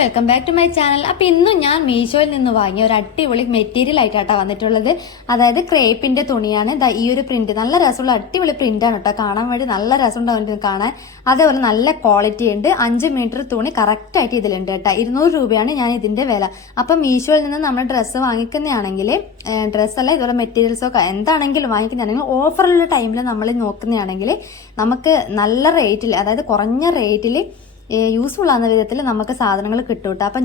Welcome back to my channel. അപ്പൊ ഇന്നും ഞാൻ മീഷോയിൽ നിന്ന് വാങ്ങിയ ഒരു അടിപൊളി മെറ്റീരിയൽ ആയിട്ടാണ് വന്നിട്ടുള്ളത്. അതായത് ക്രേപ്പിന്റെ തുണിയാണ്. ഈ ഒരു പ്രിന്റ് നല്ല രസമുള്ള അടിപൊളി പ്രിന്റ് ആണ് കേട്ടോ. കാണാൻ വേണ്ടി നല്ല രസമുണ്ടാവും കാണാൻ. അതേപോലെ നല്ല ക്വാളിറ്റി ഉണ്ട്. 5 മീറ്റർ തുണി കറക്റ്റ് ആയിട്ട് ഇതിലുണ്ട് കേട്ടോ. 200 രൂപയാണ് ഞാൻ ഇതിന്റെ വില. അപ്പൊ മീഷോയിൽ നിന്ന് നമ്മൾ ഡ്രസ്സ് വാങ്ങിക്കുന്നതാണെങ്കിൽ ഡ്രസ്സല്ല ഇതുപോലെ മെറ്റീരിയൽസോ എന്താണെങ്കിലും വാങ്ങിക്കുന്നതാണെങ്കിൽ ഓഫറുള്ള ടൈമിൽ നമ്മൾ നോക്കുന്നതാണെങ്കിൽ നമുക്ക് നല്ല റേറ്റിൽ, അതായത് കുറഞ്ഞ റേറ്റിൽ യൂസ്ഫുൾ ആകുന്ന വിധത്തിൽ നമുക്ക് സാധനങ്ങൾ കിട്ടും കേട്ടോ. അപ്പം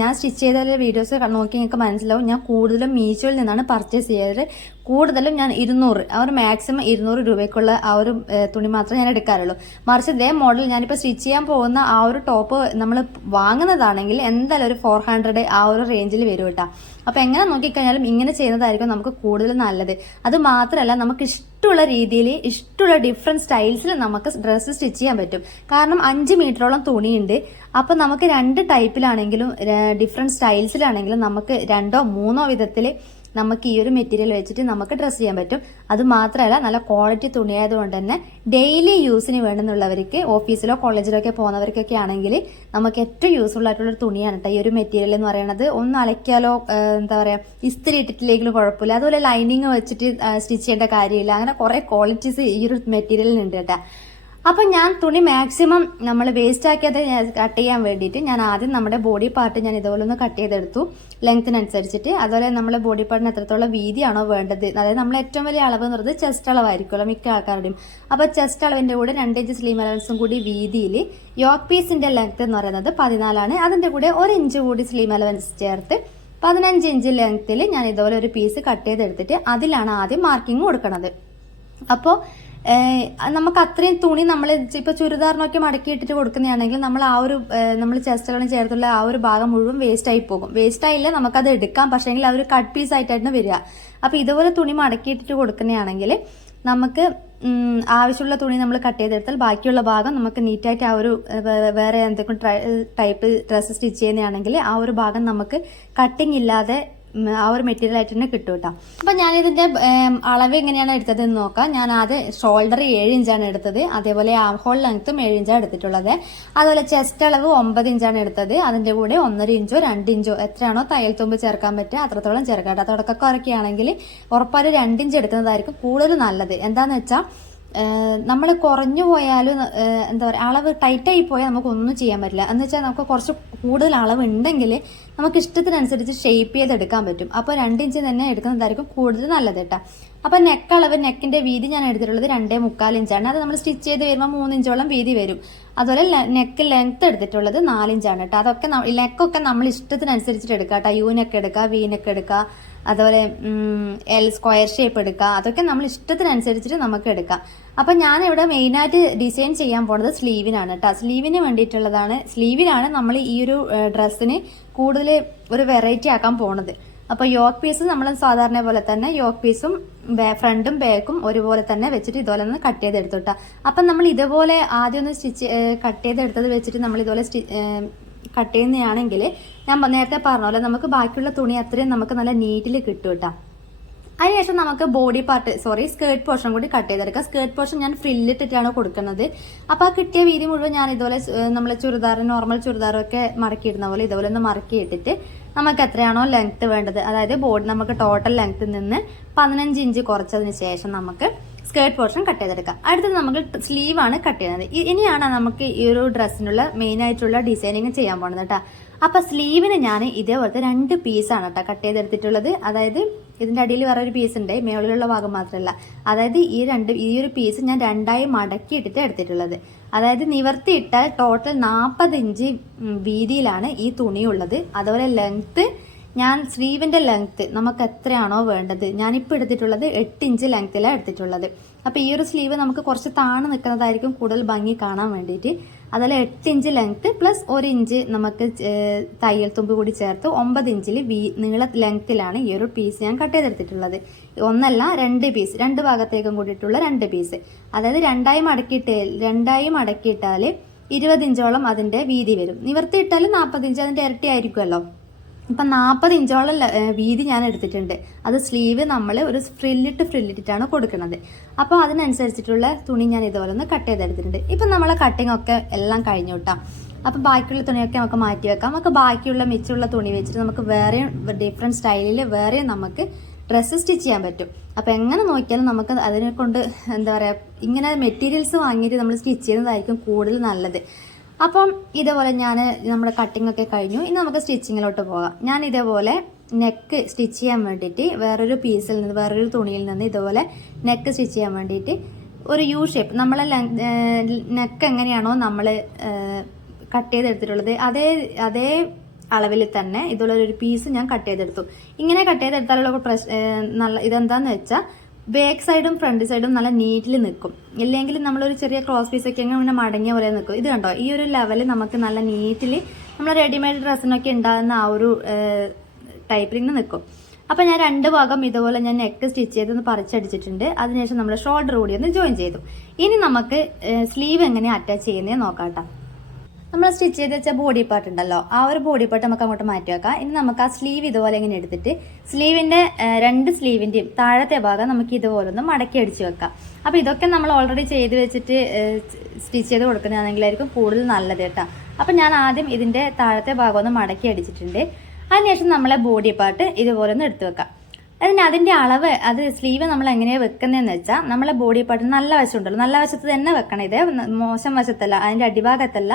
ഞാൻ സ്റ്റിച്ച് ചെയ്ത വീഡിയോസ് നോക്കി നിങ്ങൾക്ക് മനസ്സിലാവും. ഞാൻ കൂടുതലും മീഷോയിൽ നിന്നാണ് പർച്ചേസ് ചെയ്തത്. കൂടുതലും ഞാൻ 200 ആ ഒരു മാക്സിമം 200 രൂപയ്ക്കുള്ള ആ ഒരു തുണി മാത്രമേ ഞാൻ എടുക്കാറുള്ളൂ. മറിച്ച് ഇതേ മോഡൽ ഞാനിപ്പോൾ സ്റ്റിച്ച് ചെയ്യാൻ പോകുന്ന ആ ഒരു ടോപ്പ് നമ്മൾ വാങ്ങുന്നതാണെങ്കിൽ എന്തായാലും ഒരു 400 ആ ഒരു റേഞ്ചിൽ വരും കേട്ടോ. അപ്പം എങ്ങനെ നോക്കിക്കഴിഞ്ഞാലും ഇങ്ങനെ ചെയ്യുന്നതായിരിക്കും നമുക്ക് കൂടുതൽ നല്ലത്. അത് മാത്രമല്ല നമുക്ക് ഇഷ്ടമുള്ള രീതിയിൽ ഇഷ്ടമുള്ള ഡിഫറെൻറ്റ് സ്റ്റൈൽസിൽ നമുക്ക് ഡ്രസ്സ് സ്റ്റിച്ച് ചെയ്യാൻ പറ്റും. കാരണം 5 മീറ്ററോളം തുണിയുണ്ട്. അപ്പം നമുക്ക് 2 ടൈപ്പിലാണെങ്കിലും ഡിഫറെൻറ്റ് സ്റ്റൈൽസിലാണെങ്കിലും നമുക്ക് 2ഓ 3ഓ വിധത്തിൽ നമുക്ക് ഈ ഒരു മെറ്റീരിയൽ വെച്ചിട്ട് നമുക്ക് ഡ്രസ്സ് ചെയ്യാൻ പറ്റും. അത് മാത്രമല്ല നല്ല ക്വാളിറ്റി തുണിയായതുകൊണ്ട് തന്നെ ഡെയിലി യൂസിന് വേണ്ടുന്നുള്ളവർക്ക്, ഓഫീസിലോ കോളേജിലോ ഒക്കെ പോകുന്നവർക്കൊക്കെ ആണെങ്കിൽ നമുക്ക് ഏറ്റവും യൂസ്ഫുൾ ആയിട്ടുള്ള ഒരു തുണിയാണ് കേട്ടോ ഈ ഒരു മെറ്റീരിയൽ എന്ന് പറയുന്നത്. ഒന്ന് അലക്കിയാലോ എന്താ പറയുക ഇസ്തിരി ഇട്ടിട്ടില്ലെങ്കിലും കുഴപ്പമില്ല. അതുപോലെ ലൈനിങ് വെച്ചിട്ട് സ്റ്റിച്ച് ചെയ്യേണ്ട കാര്യമില്ല. അങ്ങനെ കുറെ ക്വാളിറ്റീസ് ഈ ഒരു മെറ്റീരിയലിനുണ്ട് കേട്ടോ. അപ്പം ഞാൻ തുണി മാക്സിമം നമ്മൾ വേസ്റ്റ് ആക്കിയത് കട്ട് ചെയ്യാൻ വേണ്ടിയിട്ട് ഞാൻ ആദ്യം നമ്മുടെ ബോഡി പാർട്ട് ഞാൻ ഇതുപോലെ ഒന്ന് കട്ട് ചെയ്തെടുത്തു ലെങ്ത്തിനനുസരിച്ചിട്ട്. അതുപോലെ നമ്മളെ ബോഡി പാർട്ടിന് എത്രത്തോളം വീതിയാണോ വേണ്ടത്, അതായത് നമ്മൾ ഏറ്റവും വലിയ അളവ് എന്ന് പറയുന്നത് ചെസ്റ്റ് അളവായിരിക്കുമല്ലോ മിക്ക ആൾക്കാരുടെയും. അപ്പോൾ ചെസ്റ്റ് അളവിൻ്റെ കൂടെ 2 ഇഞ്ച് സ്ലീവ് അലവൻസും കൂടി വീതിയിൽ യോക്ക് പീസിന്റെ ലെങ്ത് എന്ന് പറയുന്നത് 14 അതിൻ്റെ കൂടെ 1 ഇഞ്ച് കൂടി സ്ലീവ് അലവൻസ് ചേർത്ത് 15 ഇഞ്ച് ലെങ്ത്തിൽ ഞാൻ ഇതുപോലെ ഒരു പീസ് കട്ട് ചെയ്തെടുത്തിട്ട് അതിലാണ് ആദ്യം മാർക്കിംഗ് കൊടുക്കുന്നത്. അപ്പോൾ നമുക്ക് അത്രയും തുണി നമ്മൾ ഇപ്പൊ ചുരിദാറിനൊക്കെ മടക്കിയിട്ടിട്ട് കൊടുക്കുന്നതാണെങ്കിൽ നമ്മൾ ആ ഒരു നമ്മൾ ചെസ്റ്റുകളും ചേർത്തുള്ള ആ ഒരു ഭാഗം മുഴുവൻ വേസ്റ്റ് ആയി പോകും. വേസ്റ്റ് ആയില്ല നമുക്കത് എടുക്കാം, പക്ഷേങ്കിൽ ആ ഒരു കട്ട് പീസ് ആയിട്ടാണ് വരിക. അപ്പൊ ഇതുപോലെ തുണി മടക്കിയിട്ടിട്ട് കൊടുക്കുന്നതാണെങ്കിൽ നമുക്ക് ആവശ്യമുള്ള തുണി നമ്മൾ കട്ട് ചെയ്തെടുത്താൽ ബാക്കിയുള്ള ഭാഗം നമുക്ക് നീറ്റായിട്ട് ആ ഒരു വേറെ എന്തെങ്കിലും ടൈപ്പ് ഡ്രസ്സ് സ്റ്റിച്ച് ചെയ്യുന്നതാണെങ്കിൽ ആ ഒരു ഭാഗം നമുക്ക് കട്ടിങ് ഇല്ലാതെ ആ ഒരു മെറ്റീരിയൽ ആയിട്ട് തന്നെ കിട്ടും കേട്ടോ. അപ്പൊ ഞാനിതിന്റെ അളവ് എങ്ങനെയാണ് എടുത്തത് എന്ന് നോക്കാം. ഞാൻ ആദ്യം ഷോൾഡർ 7 ഇഞ്ചാണ് എടുത്തത്. അതേപോലെ ആം ഹോൾ ലെങ്ത്തും 7 ഇഞ്ചാണ് എടുത്തിട്ടുള്ളത്. അതുപോലെ ചെസ്റ്റ് അളവ് 9 ഇഞ്ചാണ് എടുത്തത്. അതിന്റെ കൂടെ 1.5 ഇഞ്ചോ 2 ഇഞ്ചോ എത്രയാണോ തയ്യൽ തുമ്പ് ചേർക്കാൻ പറ്റുക അത്രത്തോളം ചേർക്കാം കേട്ടോ. തുടക്കക്കാരൊക്കെ ആണെങ്കിൽ ഉറപ്പായും 2 ഇഞ്ച് എടുക്കുന്നതായിരിക്കും കൂടുതൽ നല്ലത്. എന്താന്ന് വെച്ചാൽ നമ്മൾ കുറഞ്ഞു പോയാലും എന്താ പറയുക അളവ് ടൈറ്റായി പോയാൽ നമുക്കൊന്നും ചെയ്യാൻ പറ്റില്ല. എന്ന് വെച്ചാൽ നമുക്ക് കുറച്ച് കൂടുതൽ അളവ് ഉണ്ടെങ്കിൽ നമുക്ക് ഇഷ്ടത്തിനനുസരിച്ച് ഷേപ്പ് ചെയ്തെടുക്കാൻ പറ്റും. അപ്പോൾ 2 ഇഞ്ച് തന്നെ എടുക്കുന്നതായിരിക്കും കൂടുതൽ നല്ലത് കേട്ടോ. അപ്പൊ നെക്ക് അളവ്, നെക്കിന്റെ വീതി ഞാൻ എടുത്തിട്ടുള്ളത് 2.25 ഇഞ്ചാണ്. അത് നമ്മൾ സ്റ്റിച്ച് ചെയ്ത് വരുമ്പോൾ 3 ഇഞ്ചോളം വീതി വരും. അതുപോലെ നെക്ക് ലെങ്ത് എടുത്തിട്ടുള്ളത് 4 ഇഞ്ചാണ് കേട്ടോ. അതൊക്കെ നെക്കൊക്കെ നമ്മൾ ഇഷ്ടത്തിനനുസരിച്ചിട്ട് എടുക്കാം കേട്ടോ. യു നെക്ക് എടുക്കുക, വി നെക്ക് എടുക്കുക, അതുപോലെ എൽ സ്ക്വയർ ഷേപ്പ് എടുക്കുക. അതൊക്കെ നമ്മൾ ഇഷ്ടത്തിനനുസരിച്ചിട്ട് നമുക്ക് എടുക്കാം. അപ്പൊ ഞാൻ ഇവിടെ മെയിനായിട്ട് ഡിസൈൻ ചെയ്യാൻ പോണത് സ്ലീവിനാണ് കേട്ടോ. സ്ലീവിന് വേണ്ടിയിട്ടുള്ളതാണ്. സ്ലീവിനാണ് നമ്മൾ ഈ ഒരു ഡ്രസ്സിന് കൂടുതൽ ഒരു വെറൈറ്റി ആക്കാൻ പോണത്. അപ്പൊ യോക്ക് പീസ് നമ്മൾ സാധാരണ പോലെ തന്നെ യോക്ക് പീസും ഫ്രണ്ടും ബാക്കും ഒരുപോലെ തന്നെ വെച്ചിട്ട് ഇതുപോലെ ഒന്ന് കട്ട് ചെയ്തെടുത്തുട്ടാ. അപ്പം നമ്മൾ ഇതുപോലെ ആദ്യം ഒന്ന് സ്റ്റിച്ച് കട്ട് ചെയ്തെടുത്തത് വെച്ചിട്ട് നമ്മൾ ഇതുപോലെ കട്ട് ചെയ്യുന്നതാണെങ്കിൽ ഞാൻ നേരത്തെ പറഞ്ഞ പോലെ നമുക്ക് ബാക്കിയുള്ള തുണി അത്രയും നമുക്ക് നല്ല നീറ്റിൽ കിട്ടും കേട്ടോ. അതിനുശേഷം നമുക്ക് ബോഡി പാർട്ട് സ്കേർട്ട് പോർഷൻ കൂടി കട്ട് ചെയ്തെടുക്കാം. സ്കേർട്ട് പോർഷൻ ഞാൻ ഫ്രില്ലിട്ടിട്ടാണ് കൊടുക്കുന്നത്. അപ്പോൾ ആ കിട്ടിയ വീതി മുഴുവൻ ഞാൻ ഇതുപോലെ നമ്മൾ നോർമൽ ചുരിദാറൊക്കെ മടക്കിയിടുന്ന പോലെ ഇതുപോലെ ഒന്ന് മടക്കിയിട്ടിട്ട് നമുക്ക് എത്രയാണോ ലെങ്ത് വേണ്ടത്, അതായത് ബോഡി നമുക്ക് ടോട്ടൽ ലെങ്ത്തിൽ നിന്ന് 15 ഇഞ്ച് കുറച്ചതിന് ശേഷം നമുക്ക് സ്കേർട്ട് പോർഷൻ കട്ട് ചെയ്തെടുക്കാം. അടുത്തത് നമുക്ക് സ്ലീവാണ് കട്ട് ചെയ്യുന്നത്. ഇനിയാണ് നമുക്ക് ഈ ഒരു ഡ്രസ്സിനുള്ള മെയിൻ ആയിട്ടുള്ള ഡിസൈനിങ് ചെയ്യാൻ പോകുന്നത് കേട്ടോ. അപ്പൊ സ്ലീവിന് ഞാൻ ഇതേപോലത്തെ 2 പീസാണ് കേട്ടോ കട്ട് ചെയ്തെടുത്തിട്ടുള്ളത്. അതായത് ഇതിന്റെ അടിയിൽ വേറെ ഒരു പീസ് ഉണ്ട്, മേളിലുള്ള ഭാഗം മാത്രമല്ല. അതായത് ഈ ഒരു പീസ് ഞാൻ 2ആയി മടക്കിയിട്ടിട്ട് എടുത്തിട്ടുള്ളത്. അതായത് നിവർത്തിയിട്ടാൽ ടോട്ടൽ 40 ഇഞ്ച് വീതിയിലാണ് ഈ തുണിയുള്ളത്. അതുപോലെ ലെങ്ത് ഞാൻ സ്ലീവിന്റെ ലെങ്ത് നമുക്ക് എത്രയാണോ വേണ്ടത്, ഞാനിപ്പോൾ എടുത്തിട്ടുള്ളത് 8 ഇഞ്ച് ലെങ്ത്തിലാണ് എടുത്തിട്ടുള്ളത്. അപ്പൊ ഈ ഒരു സ്ലീവ് നമുക്ക് കുറച്ച് താഴ്ന്നു നിൽക്കുന്നതായിരിക്കും കൂടുതൽ ഭംഗി കാണാൻ വേണ്ടിയിട്ട്. അതുപോലെ 8 ഇഞ്ച് ലെങ്ത് പ്ലസ് 1 ഇഞ്ച് നമുക്ക് തയ്യൽ തുമ്പ് കൂടി ചേർത്ത് 9 ഇഞ്ചിൽ നീള ലെങ്ത്തിലാണ് ഈ ഒരു പീസ് ഞാൻ കട്ട് ചെയ്തെടുത്തിട്ടുള്ളത്. ഒന്നല്ല 2 പീസ്, 2 ഭാഗത്തേക്കും കൂടിയിട്ടുള്ള 2 പീസ്. അതായത് 2ആയി മടക്കിയിട്ടാൽ 20 ഇഞ്ചോളം അതിന്റെ വീതി വരും. നിവർത്തിയിട്ടാൽ 40 ഇഞ്ച്, അതിന്റെ ഇരട്ടി ആയിരിക്കുമല്ലോ. ഇപ്പം 40 ഇഞ്ചോളം വീതി ഞാൻ എടുത്തിട്ടുണ്ട്. അത് സ്ലീവ് നമ്മൾ ഒരു ഫ്രില്ലിട്ടിട്ടാണ് കൊടുക്കുന്നത്. അപ്പോൾ അതിനനുസരിച്ചിട്ടുള്ള തുണി ഞാൻ ഇതുപോലെ ഒന്ന് കട്ട് ചെയ്തെടുത്തിട്ടുണ്ട്. ഇപ്പം നമ്മളെ കട്ടിങ് ഒക്കെ എല്ലാം കഴിഞ്ഞു കേട്ടോ. അപ്പോൾ ബാക്കിയുള്ള തുണിയൊക്കെ നമുക്ക് മാറ്റി വെക്കാം. നമുക്ക് ബാക്കിയുള്ള മിച്ചമുള്ള തുണി വെച്ചിട്ട് നമുക്ക് വേറെ ഡിഫറെൻറ്റ് സ്റ്റൈലിൽ വേറെ നമുക്ക് ഡ്രസ്സ് സ്റ്റിച്ച് ചെയ്യാൻ പറ്റും. അപ്പോൾ എങ്ങനെ നോക്കിയാലും നമുക്ക് അതിനെ കൊണ്ട് എന്താ പറയുക, ഇങ്ങനെ മെറ്റീരിയൽസ് വാങ്ങിയിട്ട് നമ്മൾ സ്റ്റിച്ച് ചെയ്യുന്നതായിരിക്കും കൂടുതൽ നല്ലത്. അപ്പം ഇതേപോലെ നമ്മുടെ കട്ടിംഗ് ഒക്കെ കഴിഞ്ഞു. ഇനി നമുക്ക് സ്റ്റിച്ചിങ്ങിലോട്ട് പോകാം. ഞാൻ ഇതേപോലെ നെക്ക് സ്റ്റിച്ച് ചെയ്യാൻ വേണ്ടിയിട്ട് വേറൊരു തുണിയിൽ നിന്ന് ഇതുപോലെ നെക്ക് സ്റ്റിച്ച് ചെയ്യാൻ വേണ്ടിയിട്ട് ഒരു യു ഷേപ്പ്, നമ്മളെ നെക്ക് എങ്ങനെയാണോ നമ്മൾ കട്ട് ചെയ്തെടുത്തിട്ടുള്ളത് അതേ അളവിൽ തന്നെ ഇതുപോലെ ഒരു പീസ് ഞാൻ കട്ട് ചെയ്തെടുത്തു. ഇങ്ങനെ കട്ട് ചെയ്തെടുത്താലുള്ള ഇതെന്താന്ന് വെച്ചാൽ ബാക്ക് സൈഡും ഫ്രണ്ട് സൈഡും നല്ല നീറ്റിൽ നിൽക്കും. ഇല്ലെങ്കിൽ നമ്മളൊരു ചെറിയ ക്രോസ് പീസൊക്കെ അങ്ങനെ മടങ്ങിയ പോലെ നിൽക്കും. ഇത് കണ്ടോ, ഈ ഒരു ലെവൽ നമുക്ക് നല്ല നീറ്റിൽ നമ്മൾ റെഡിമെയ്ഡ് ഡ്രസ്സിനൊക്കെ ഉണ്ടാകുന്ന ആ ഒരു ടൈപ്പിൽ നിൽക്കും. അപ്പോൾ ഞാൻ 2 ഭാഗം ഇതുപോലെ ഞാൻ നെക്ക് സ്റ്റിച്ച് ചെയ്തൊന്ന് പറിച്ചടിച്ചിട്ടുണ്ട്. അതിനുശേഷം നമ്മൾ ഷോൾഡർ കൂടി ഒന്ന് ജോയിൻ ചെയ്തു. ഇനി നമുക്ക് സ്ലീവ് എങ്ങനെ അറ്റാച്ച് ചെയ്യുന്നത് നോക്കാം. നമ്മൾ സ്റ്റിച്ച് ചെയ്ത് വെച്ച ബോഡി പാർട്ട് ഉണ്ടല്ലോ, ആ ഒരു ബോഡി പാർട്ട് നമുക്ക് അങ്ങോട്ട് മാറ്റി വെക്കാം. ഇനി നമുക്ക് ആ സ്ലീവ് ഇതുപോലെ ഇങ്ങനെ എടുത്തിട്ട് സ്ലീവിൻ്റെ 2 സ്ലീവിൻ്റെയും താഴത്തെ ഭാഗം നമുക്ക് ഇതുപോലെ ഒന്ന് മടക്കി അടിച്ച് വെക്കാം. അപ്പോൾ ഇതൊക്കെ നമ്മൾ ഓൾറെഡി ചെയ്ത് വെച്ചിട്ട് സ്റ്റിച്ച് ചെയ്ത് കൊടുക്കുന്നതാണെങ്കിലായിരിക്കും കൂടുതൽ നല്ലത് കേട്ടോ. അപ്പോൾ ഞാൻ ആദ്യം ഇതിൻ്റെ താഴത്തെ ഭാഗം ഒന്ന് മടക്കി അടിച്ചിട്ടുണ്ട്. അതിനുശേഷം നമ്മളെ ബോഡി പാർട്ട് ഇതുപോലെ ഒന്ന് എടുത്ത് വെക്കാം. അതിൻ്റെ അളവ് സ്ലീവ് നമ്മൾ എങ്ങനെയാണ് വെക്കുന്നതെന്ന് വെച്ചാൽ നമ്മളെ ബോഡി പാർട്ട് നല്ല വശം ഉണ്ടല്ലോ, നല്ല വശത്ത് തന്നെ വെക്കണം. ഇത് മോശം വശത്തല്ല, അതിൻ്റെ അടിഭാഗത്തല്ല,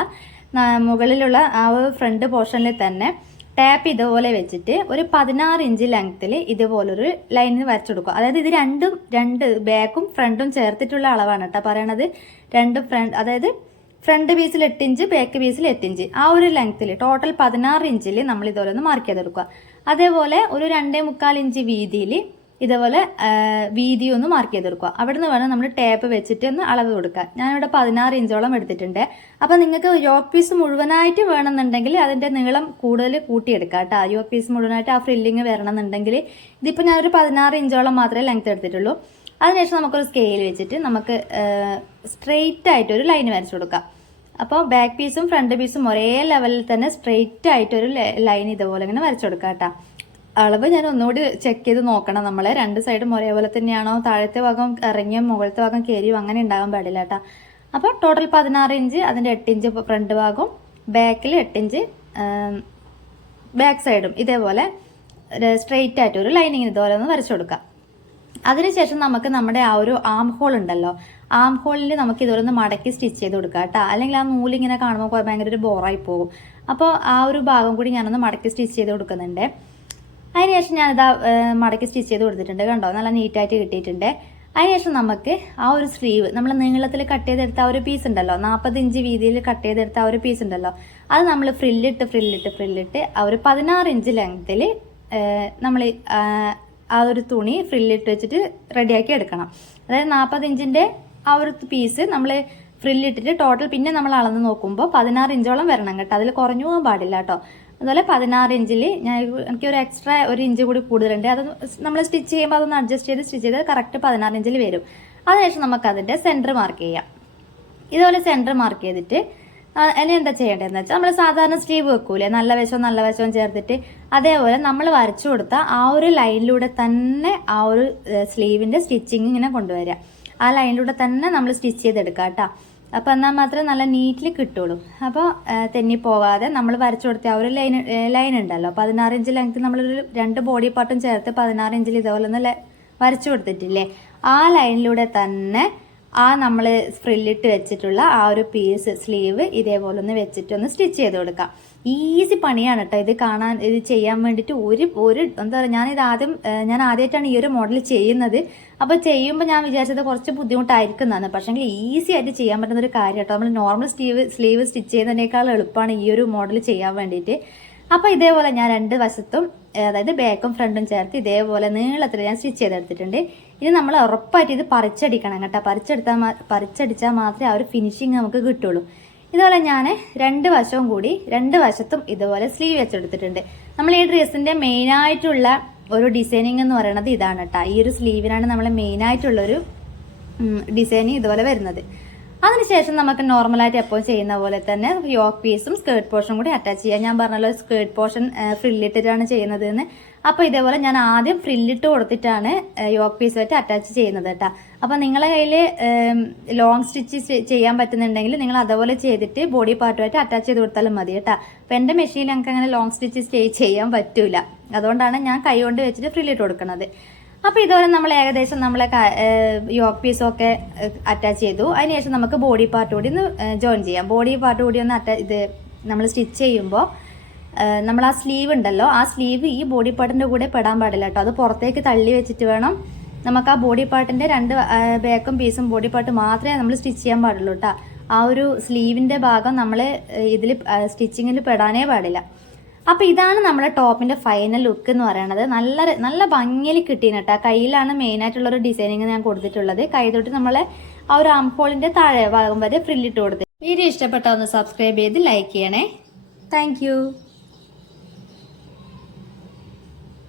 മുകളിലുള്ള ആ ഒരു ഫ്രണ്ട് പോർഷനിൽ തന്നെ ടാപ്പ് ഇതുപോലെ വെച്ചിട്ട് ഒരു 16 ഇഞ്ച് ലെങ്ത്തിൽ ഇതുപോലൊരു ലൈനിൽ വരച്ചു കൊടുക്കുക. അതായത് ഇത് രണ്ട് ബാക്കും ഫ്രണ്ടും ചേർത്തിട്ടുള്ള അളവാണ് കേട്ടോ പറയണത്. അതായത് ഫ്രണ്ട് പീസിൽ 8 ഇഞ്ച്, ബാക്ക് പീസിൽ 8 ഇഞ്ച്, ആ ഒരു ലെങ്ത്തിൽ ടോട്ടൽ 16 ഇഞ്ചിൽ നമ്മൾ ഇതുപോലെ ഒന്ന് മാർക്ക് ചെയ്തെടുക്കുക. അതേപോലെ ഒരു 2.25 ഇഞ്ച് വീതിയിൽ ഇതുപോലെ വീതി ഒന്ന് മാർക്ക് ചെയ്തെടുക്കുക. അവിടെ നിന്ന് വേണം നമ്മൾ ടാപ്പ് വെച്ചിട്ട് ഒന്ന് അളവ് കൊടുക്കുക. ഞാനിവിടെ 16 ഇഞ്ചോളം എടുത്തിട്ടുണ്ട്. അപ്പോൾ നിങ്ങൾക്ക് യോക്ക് പീസ് മുഴുവനായിട്ട് വേണമെന്നുണ്ടെങ്കിൽ അതിൻ്റെ നീളം കൂടുതൽ കൂട്ടിയെടുക്കുക കേട്ടോ. യോക്ക് പീസ് മുഴുവനായിട്ട് ആ ഫ്രില്ലിങ് വരണമെന്നുണ്ടെങ്കിൽ ഇതിപ്പോൾ ഞാനൊരു 16 ഇഞ്ചോളം മാത്രമേ ലെങ്ത് എടുത്തിട്ടുള്ളൂ. അതിനുശേഷം നമുക്കൊരു സ്കെയിൽ വെച്ചിട്ട് നമുക്ക് സ്ട്രെയിറ്റ് ആയിട്ടൊരു ലൈൻ വരച്ചു കൊടുക്കാം. അപ്പോൾ ബാക്ക് പീസും ഫ്രണ്ട് പീസും ഒരേ ലെവലിൽ തന്നെ സ്ട്രെയിറ്റ് ആയിട്ടൊരു ലൈൻ ഇതുപോലെ ഇങ്ങനെ വരച്ചു കൊടുക്കാം കേട്ടോ. അളവ് ഞാൻ ഒന്നുകൂടി ചെക്ക് ചെയ്ത് നോക്കണം. നമ്മൾ 2 സൈഡും ഒരേപോലെ തന്നെയാണോ, താഴത്തെ ഭാഗം ഇറങ്ങിയോ മുകളിലത്തെ ഭാഗം കയറിയോ അങ്ങനെ ഉണ്ടാകാൻ പാടില്ല കേട്ടോ. അപ്പോൾ ടോട്ടൽ 16 ഇഞ്ച്, അതിൻ്റെ 8 ഇഞ്ച് ഫ്രണ്ട് ഭാഗവും ബാക്കിൽ 8 ഇഞ്ച് ബാക്ക് സൈഡും ഇതേപോലെ സ്ട്രെയിറ്റ് ആയിട്ട് ഒരു ലൈനിങ് ഇതുപോലെ ഒന്ന് വരച്ചു കൊടുക്കാം. അതിനുശേഷം നമുക്ക് നമ്മുടെ ആ ഒരു ആം ഹോൾ ഉണ്ടല്ലോ, ആം ഹോളിൽ നമുക്ക് ഇതുപോലെ ഒന്ന് മടക്കി സ്റ്റിച്ച് ചെയ്ത് കൊടുക്കാം കേട്ടോ. അല്ലെങ്കിൽ ആ നൂലിങ്ങനെ കാണുമ്പോൾ ഭയങ്കര ഒരു ബോറായി പോകും. അപ്പോൾ ആ ഒരു ഭാഗം കൂടി ഞാനൊന്ന് മടക്കി സ്റ്റിച്ച് ചെയ്ത് കൊടുക്കുന്നുണ്ട്. അതിനുശേഷം ഞാനിതാ മടക്കി സ്റ്റിച്ച് ചെയ്ത് കൊടുത്തിട്ടുണ്ട്. കണ്ടോ, നല്ല നീറ്റായിട്ട് കിട്ടിയിട്ടുണ്ട്. അതിനുശേഷം നമുക്ക് ആ ഒരു സ്ലീവ് നമ്മൾ നീളത്തിൽ കട്ട് ചെയ്തെടുത്ത ആ ഒരു പീസ് ഉണ്ടല്ലോ, 40 ഇഞ്ച് വീതിയിൽ കട്ട് ചെയ്തെടുത്ത ആ ഒരു പീസ് ഉണ്ടല്ലോ, അത് നമ്മൾ ഫ്രില്ലിട്ട് ആ ഒരു 16 ഇഞ്ച് ലെങ്ത്തിൽ നമ്മൾ ആ ഒരു തുണി ഫ്രില്ലിട്ട് വെച്ചിട്ട് റെഡിയാക്കി എടുക്കണം. അതായത് 40 ഇഞ്ചിൻ്റെ ആ ഒരു പീസ് നമ്മൾ ഫ്രില്ലിട്ടിട്ട് ടോട്ടൽ പിന്നെ നമ്മൾ അളന്ന് നോക്കുമ്പോൾ 16 ഇഞ്ചോളം വരണം കേട്ടോ. അതിൽ കുറഞ്ഞു പോകാൻ പാടില്ല കേട്ടോ. അതുപോലെ 16 ഇഞ്ചിൽ എനിക്ക് ഒരു എക്സ്ട്രാ 1 ഇഞ്ച് കൂടി കൂടുതലുണ്ട്. അത് നമ്മൾ സ്റ്റിച്ച് ചെയ്യുമ്പോൾ അതൊന്ന് അഡ്ജസ്റ്റ് ചെയ്ത് സ്റ്റിച്ച് ചെയ്ത് കറക്റ്റ് 16 ഇഞ്ചിൽ വരും. അതിനുശേഷം നമുക്ക് അതിൻ്റെ സെൻറ്റർ മാർക്ക് ചെയ്യാം. ഇതുപോലെ സെൻറ്റർ മാർക്ക് ചെയ്തിട്ട് ഇനി എന്താ ചെയ്യേണ്ടതെന്ന് വെച്ചാൽ നമ്മൾ സാധാരണ സ്ലീവ് വെക്കൂലേ, നല്ല വശവും ചേർത്തിട്ട് അതേപോലെ നമ്മൾ വരച്ചു കൊടുത്ത ആ ഒരു ലൈനിലൂടെ തന്നെ ആ ഒരു സ്ലീവിൻ്റെ സ്റ്റിച്ചിങ് ഇങ്ങനെ കൊണ്ടുവരിക. ആ ലൈനിലൂടെ തന്നെ നമ്മൾ സ്റ്റിച്ച് ചെയ്തെടുക്കുക കേട്ടോ. അപ്പോൾ എന്നാൽ മാത്രമേ നല്ല നീറ്റിൽ കിട്ടുള്ളൂ. അപ്പോൾ തെന്നി പോകാതെ നമ്മൾ വരച്ചു കൊടുത്ത ആ ഒരു ലൈൻ ഉണ്ടല്ലോ, 16 ഇഞ്ച് ലെങ്ത് നമ്മളൊരു 2 ബോഡി പാർട്ടും ചേർത്ത് 16 ഇഞ്ചിൽ ഇതുപോലെ ഒന്ന് വരച്ചു കൊടുത്തിട്ടില്ലേ, ആ ലൈനിലൂടെ തന്നെ ആ നമ്മൾ ഫ്രില്ലിട്ട് വെച്ചിട്ടുള്ള ആ ഒരു പീസ് സ്ലീവ് ഇതേപോലെ ഒന്ന് വെച്ചിട്ടൊന്ന് സ്റ്റിച്ച് ചെയ്ത് കൊടുക്കാം. ഈസി പണിയാണ് കേട്ടോ ഇത് ചെയ്യാൻ വേണ്ടിയിട്ട്. ഒരു എന്താ പറയുക, ഞാൻ ആദ്യമായിട്ടാണ് ഈ ഒരു മോഡൽ ചെയ്യുന്നത്. അപ്പോൾ ചെയ്യുമ്പോൾ ഞാൻ വിചാരിച്ചത് കുറച്ച് ബുദ്ധിമുട്ടായിരിക്കുന്നതാണ്. പക്ഷേങ്കിൽ ഈസി ആയിട്ട് ചെയ്യാൻ പറ്റുന്ന ഒരു കാര്യം കേട്ടോ. നമ്മൾ നോർമൽ സ്ലീവ് സ്റ്റിച്ച് ചെയ്യുന്നതിനേക്കാൾ എളുപ്പമാണ് ഈ ഒരു മോഡൽ ചെയ്യാൻ വേണ്ടിയിട്ട്. അപ്പോൾ ഇതേപോലെ ഞാൻ 2 വശത്തും അതായത് ബാക്കും ഫ്രണ്ടും ചേർത്ത് ഇതേപോലെ നീളത്തിൽ ഞാൻ സ്റ്റിച്ച് ചെയ്തെടുത്തിട്ടുണ്ട്. ഇനി നമ്മൾ ഉറപ്പായിട്ട് ഇത് പറിച്ചടിക്കണം കേട്ടോ. പറിച്ചടിച്ചാൽ മാത്രമേ ആ ഒരു ഫിനിഷിങ് നമുക്ക് കിട്ടുള്ളൂ. ഇതുപോലെ ഞാൻ 2 വശത്തും ഇതുപോലെ സ്ലീവ് വെച്ചെടുത്തിട്ടുണ്ട്. നമ്മൾ ഈ ഡ്രസ്സിൻ്റെ മെയിനായിട്ടുള്ള ഒരു ഡിസൈനിങ് എന്ന് പറയുന്നത് ഇതാണ് കേട്ടോ. ഈ ഒരു സ്ലീവിനാണ് നമ്മളെ മെയിനായിട്ടുള്ളൊരു ഡിസൈനിങ് ഇതുപോലെ വരുന്നത്. അതിനുശേഷം നമുക്ക് നോർമലായിട്ട് എപ്പോൾ ചെയ്യുന്ന പോലെ തന്നെ യോക്ക് പീസും സ്കേർട്ട് പോർഷനും കൂടി അറ്റാച്ച് ചെയ്യാം. ഞാൻ പറഞ്ഞല്ലോ സ്കേർട്ട് പോർഷൻ ഫ്രില്ലിട്ടിട്ടാണ് ചെയ്യുന്നത് എന്ന്. അപ്പോൾ ഇതേപോലെ ഞാൻ ആദ്യം ഫ്രില്ലിട്ട് കൊടുത്തിട്ടാണ് യോക്ക് പീസുമായിട്ട് അറ്റാച്ച് ചെയ്യുന്നത് കേട്ടോ. അപ്പോൾ നിങ്ങളെ കയ്യിൽ ലോങ് സ്റ്റിച്ച് ചെയ്യാൻ പറ്റുന്നുണ്ടെങ്കിൽ നിങ്ങൾ അതുപോലെ ചെയ്തിട്ട് ബോഡി പാർട്ടുമായിട്ട് അറ്റാച്ച് ചെയ്ത് കൊടുത്താലും മതി കേട്ടോ. അപ്പോൾ എൻ്റെ മെഷീനിൽ ഞങ്ങൾക്ക് അങ്ങനെ ലോങ് സ്റ്റിച്ച് ചെയ്യാൻ പറ്റൂല, അതുകൊണ്ടാണ് ഞാൻ കൈ കൊണ്ട് വെച്ചിട്ട് ഫ്രില്ലിട്ട് കൊടുക്കുന്നത്. അപ്പോൾ ഇതുപോലെ നമ്മൾ ഏകദേശം നമ്മളെ യോക്ക് പീസൊക്കെ അറ്റാച്ച് ചെയ്തു. അതിനുശേഷം നമുക്ക് ബോഡി പാർട്ട് കൂടി ഒന്ന് ജോയിൻ ചെയ്യാം. ബോഡി പാർട്ട് കൂടി ഒന്ന് നമ്മൾ സ്റ്റിച്ച് ചെയ്യുമ്പോൾ നമ്മൾ ആ സ്ലീവ് ഉണ്ടല്ലോ, ആ സ്ലീവ് ഈ ബോഡി പാർട്ടിൻ്റെ കൂടെ പെടാൻ പാടില്ല കേട്ടോ. അത് പുറത്തേക്ക് തള്ളി വെച്ചിട്ട് വേണം നമുക്ക് ആ ബോഡി പാർട്ടിൻ്റെ 2 ബാക്കും പീസും ബോഡി പാർട്ട് മാത്രമേ നമ്മൾ സ്റ്റിച്ച് ചെയ്യാൻ പാടുള്ളൂ കേട്ടോ. ആ ഒരു സ്ലീവിൻ്റെ ഭാഗം നമ്മൾ ഇതിൽ സ്റ്റിച്ചിങ്ങിൽ പെടാനേ പാടില്ല. അപ്പോൾ ഇതാണ് നമ്മുടെ ടോപ്പിന്റെ ഫൈനൽ ലുക്ക് എന്ന് പറയുന്നത്. നല്ല ഭംഗിയിൽ കിട്ടീന് കേട്ടോ. കയ്യിലാണ് മെയിനായിട്ടുള്ളൊരു ഡിസൈനിങ് ഞാൻ കൊടുത്തിട്ടുള്ളത്. കൈ തൊട്ട് നമ്മളെ ആ ഒരു ആം ഹോളിന്റെ താഴെ ഭാഗം വരെ ഫ്രില്ലിട്ട് കൊടുത്ത്. വീഡിയോ ഇഷ്ടപ്പെട്ടാൽ ഒന്ന് സബ്സ്ക്രൈബ് ചെയ്ത് ലൈക്ക് ചെയ്യണേ. താങ്ക്